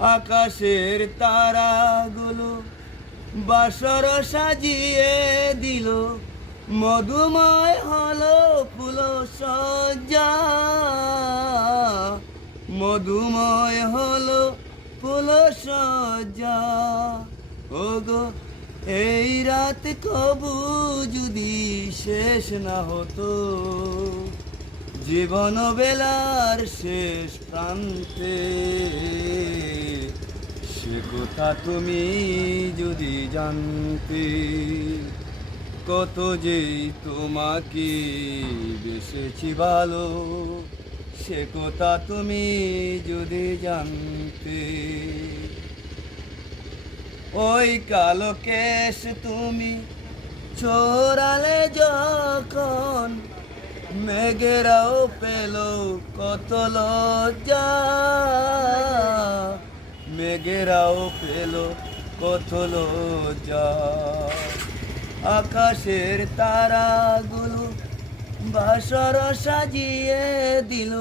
আকাশের তারাগুলো বাসর সাজিয়ে দিল। মধুময় হলো ফুল সজ্জা। মধুময় হলো ফুল সজ্জা। ওগো, এই রাত কবু যদি শেষ না হতো, জীবন বেলার শেষ প্রান্তে কথা তুমি যদি জানতে কত যে তোমাকে বেসেছি ভালো, সে কথা তুমি যদি জানতে। ওই কালো কেশ তুমি চোরালে যখন মেঘেরাও পেল কত লজ্জা। মেঘেরাও পেল কত লজ্জা আকাশের তারাগুলো বাসর সাজিয়ে দিল,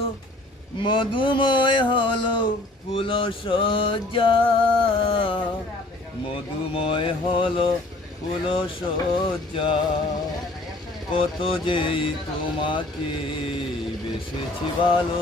মধুময় হলো ফুল সজ্জা মধুময় হলো ফুল সজ্জা কত যেই তোমাকে বেসেছি ভালো।